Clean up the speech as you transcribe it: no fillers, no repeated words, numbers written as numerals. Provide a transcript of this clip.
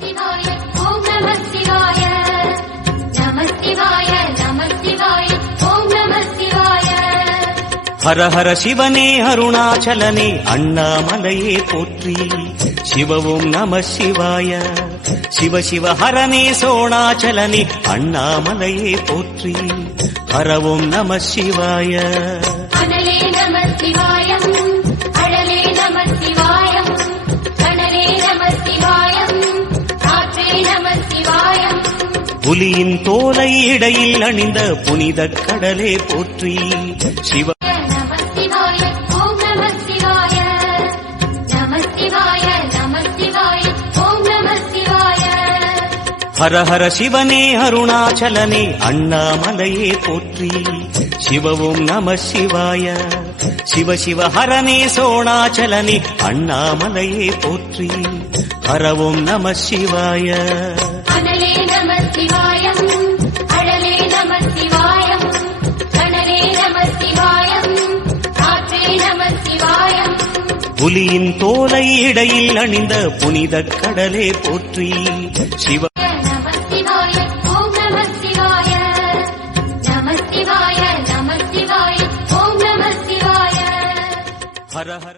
சிவாய ஓம் நம சிவாய நம சிவாய நம சிவாய ஓம் நம சிவாய. ஹர ஹர சிவனே அருணாச்சலனே அண்ணாமலையே போற்றி. சிவ ஓம் நம சிவாய. சிவ சிவ ஹரனே சோணாச்சலனே அண்ணாமலையே போற்றி. ஹர ஓம் நம சிவாய. அனலே நம சிவாயம் அழலே நம சிவாயம் கனலே நம சிவாயம் காற்றே நம சிவாயம். புலியின் தோலை இடையில் அணிந்த புனித கடலே போற்றி. சிவ நம சிவாய ஓம் நம சிவாய நம சிவாய நம சிவாய ஓம் நம சிவாய. ஹர ஹர சிவனே அருணாச்சலனே அண்ணாமலையே போற்றி. சிவ ஓம் நம சிவாய. சிவ சிவ ஹரனே சோணாச்சலனே அண்ணாமலையே போற்றி. ஹர ஓம் நம சிவாய. அனலே நம சிவாயம் அழலே நம சிவாயம் கனலே நம சிவாயம் காற்றே நம சிவாயம். புலியின் தோலை இடையில் அணிந்த புனித கடலே போற்றி. சிவ நம சிவாய ஓம் நம சிவாய நம சிவாய நம சிவாய ஓம் நம சிவாய. ஹர ஹர